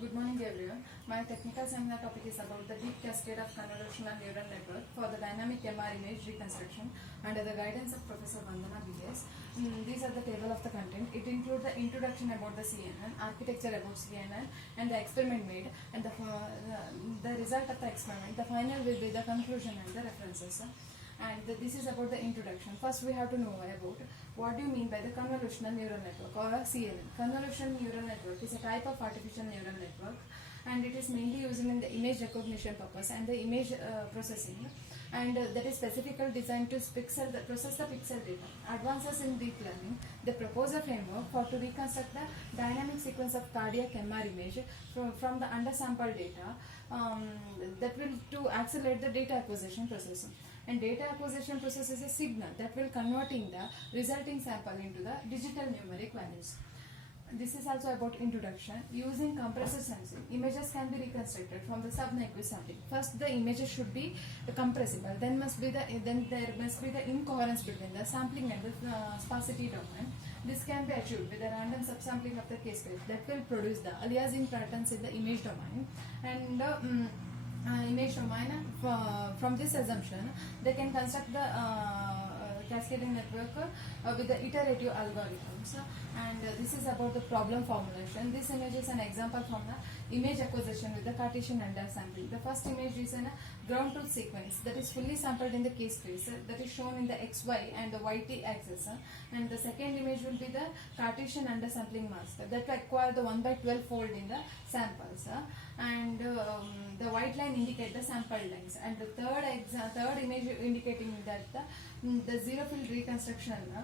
Good morning everyone. My technical seminar topic is about the deep cascade of convolutional neural network for the dynamic MR image reconstruction under the guidance of Professor Vandana BS. These are the table of the content. It includes the introduction about the CNN, architecture about CNN, and the experiment made, and the result of the experiment. The final will be the conclusion and the references. And this is about the introduction. First we have to know about what do you mean by the convolutional neural network or a CNN. Convolutional neural network is a type of artificial neural network and it is mainly used in the image recognition purpose and the image processing, and that is specifically designed to process the pixel data. Advances in deep learning, they propose a framework for to reconstruct the dynamic sequence of cardiac MR image from the undersampled data, that will to accelerate the data acquisition process. And data acquisition process is a signal that will converting the resulting sample into the digital numeric values. This is also about introduction. Using compressor sensing, images can be reconstructed from the subnequist sampling. First, the images should be compressible. Then there must be the incoherence between the sampling and the sparsity domain. This can be achieved with a random subsampling of the case space that will produce the aliasing patterns in the image domain. And image domain, from this assumption they can construct the cascading network with the iterative algorithms. And this is about the problem formulation. This image is an example from the image acquisition with the Cartesian undersampling. The first image is a ground truth sequence that is fully sampled in the case space, that is shown in the xy and the yt axis, and the second image will be the Cartesian undersampling mask that will acquire the 1/12 fold in the samples, and the white line indicate the sample lengths, and the third image indicating that the zero field reconstruction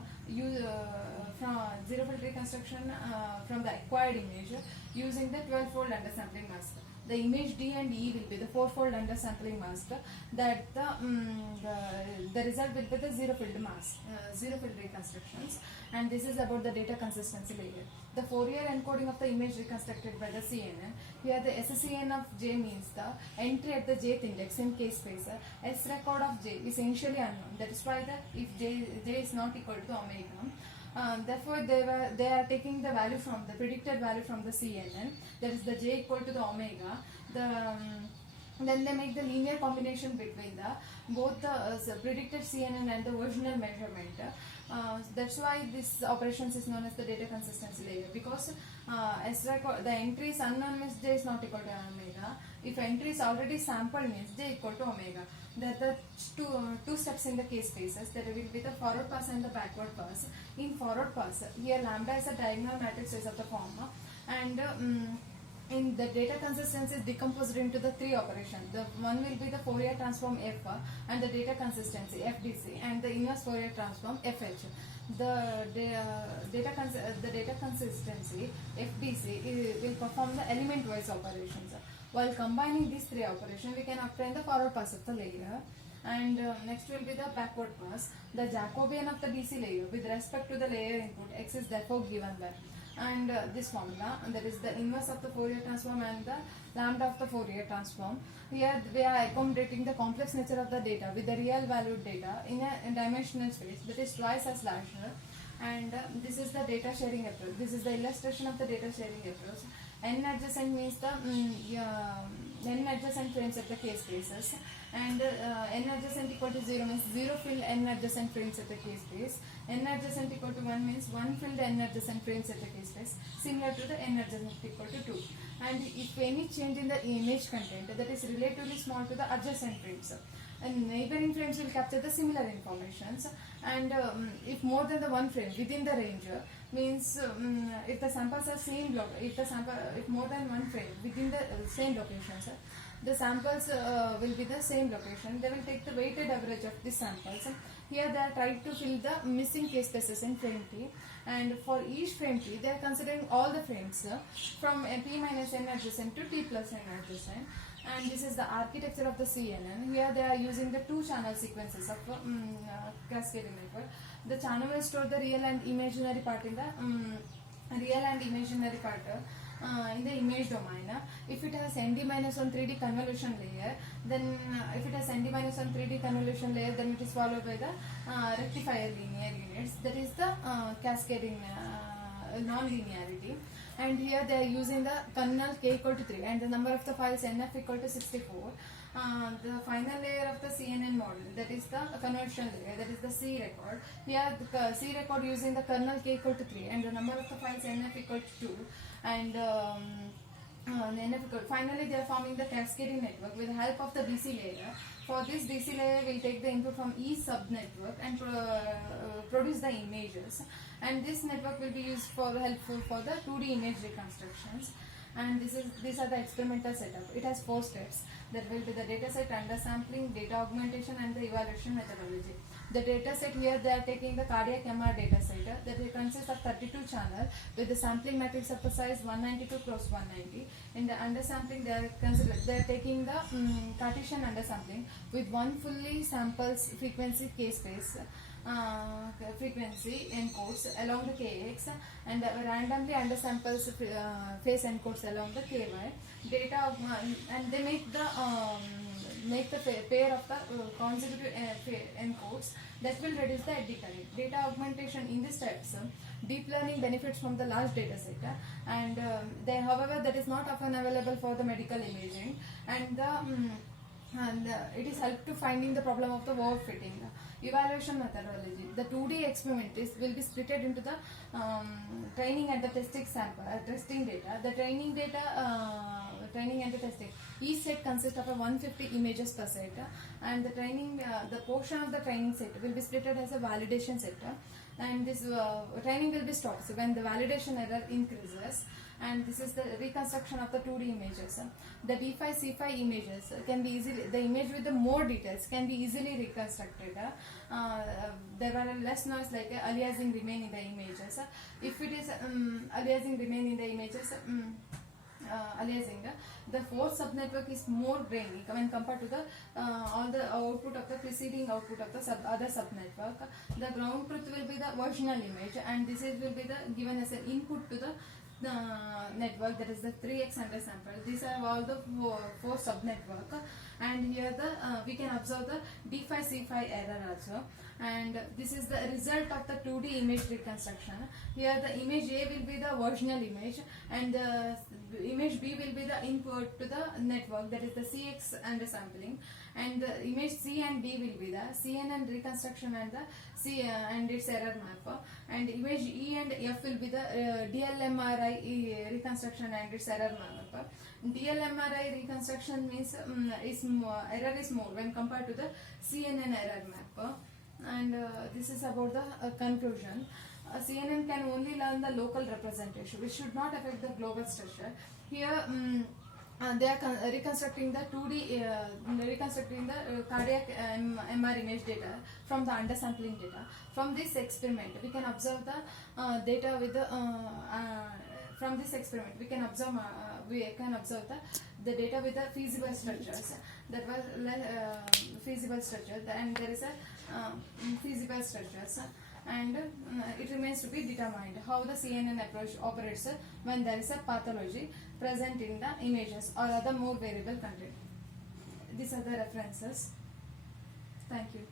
from the acquired image using the 12-fold undersampling mask. The image D and E will be the 4-fold undersampling mask, that the result will be the zero field reconstructions. And this is about the data consistency layer. The Fourier encoding of the image reconstructed by the CNN. Here the SCN of J means the entry at the jth index in case space. S record of J is initially unknown. That is why if J is not equal to omega, therefore they are taking the value from the predicted value from the CNN, that is the J equal to the omega. Then they make the linear combination between both the predicted CNN and the original measurement. That's why this operations is known as the data consistency layer, because the entry is unknown means J is not equal to omega. If entry is already sampled means J equal to omega. There are two steps in the case spaces. There will be the forward pass and the backward pass. In forward pass, here lambda is a diagonal matrix of the form, and in the data consistency is decomposed into the three operations. The one will be the Fourier transform F, and the data consistency FDC, and the inverse Fourier transform FH. The data consistency FDC will perform the element wise operations. While combining these three operations, we can obtain the forward pass of the layer. And next will be the backward pass. The Jacobian of the DC layer with respect to the layer input X is therefore given by, and this formula, and that is the inverse of the Fourier transform and the lambda of the Fourier transform. Here we are accommodating the complex nature of the data with the real valued data in a dimensional space that is twice as larger. And this is the data sharing approach. This is the illustration of the data sharing approach. N adjacent means the n adjacent frames at the case spaces, and n adjacent equal to 0 means 0 filled n adjacent frames at the case space. N adjacent equal to 1 means 1 filled n adjacent frames at the case space, similar to the n adjacent equal to 2. And if any change in the image content that is relatively small to the adjacent frames, and neighboring frames will capture the similar informations. And if more than the one frame within the range means if the samples are if more than one frame within the same locations, the samples will be the same location. They will take the weighted average of the samples. Here they are trying to fill the missing case spaces in frame T, and for each frame T they are considering all the frames from P minus n adjacent to T plus n adjacent. And this is the architecture of the CNN. Here they are using the two channel sequences of cascading network. The channel will store the real and imaginary part in the in the image domain. If it has ND-1 3D convolution layer, then if it has ND-1 3D convolution layer, then it is followed by the rectifier linear units. That is the cascading non-linearity. and here they are using the kernel k equal to 3 and the number of the files nf equal to 64. The final layer of the CNN model, that is the conversion layer, that is the C record. Here the C record using the kernel k equal to 3 and the number of the files nf equal to 2 and finally they are forming the cascading network with the help of the DC layer. For this DC layer will take the input from each subnetwork and produce the images, and this network will be used for helpful for the 2D image reconstructions. And these are the experimental setup. It has 4 steps. That will be the dataset, undersampling, data augmentation, and the evaluation methodology. The dataset, here they are taking the cardiac MR dataset that consists of 32 channel with the sampling matrix of the size 192 cross 190. In the undersampling, they are taking the Cartesian undersampling with one fully samples frequency k space. Frequency encodes along the kx and randomly undersamples phase encodes along the ky data, and they make the pair of the consecutive encodes that will reduce the eddy current. Data augmentation in these steps, deep learning benefits from the large data set, and however that is not often available for the medical imaging, and it is help to finding the problem of the overfitting. Evaluation methodology. The 2D experiment will be split into the training and the testing sample, testing data. The training and the testing. Each set consists of a 150 images per set, and the the portion of the training set will be split as a validation set, and this training will be stopped when the validation error increases. And this is the reconstruction of the 2D images. The D5 C5 images can be the image with the more details can be easily reconstructed. There are less noise like aliasing remain in the images. If it is aliasing remain in the images, aliasing, the fourth subnetwork is more grainy when compared to the all the output of the preceding output of the other subnetwork. The ground truth will be the original image, and this will be given as an input to the network, that is the 3x undersample. These are all the four subnetwork, and here we can observe the D5 C5 error also, and this is the result of the 2D image reconstruction. Here the image A will be the original image, and the image B will be the input to the network, that is the CX undersampling, and the image C and D will be the CNN reconstruction and the and its error map, and image E and F will be the DLMRI reconstruction and its error map. DLMRI reconstruction means error is more when compared to the CNN error map. And this is about the conclusion. CNN can only learn the local representation, which should not affect the global structure. Here they are reconstructing the 2D, reconstructing the cardiac MR image data from the undersampling data. From this experiment, we can observe the data with the from this experiment we can observe the data with the feasible structures. That was feasible structure, and there is a feasible structures, and it remains to be determined how the CNN approach operates when there is a pathology present in the images or other more variable content. These are the references. Thank you.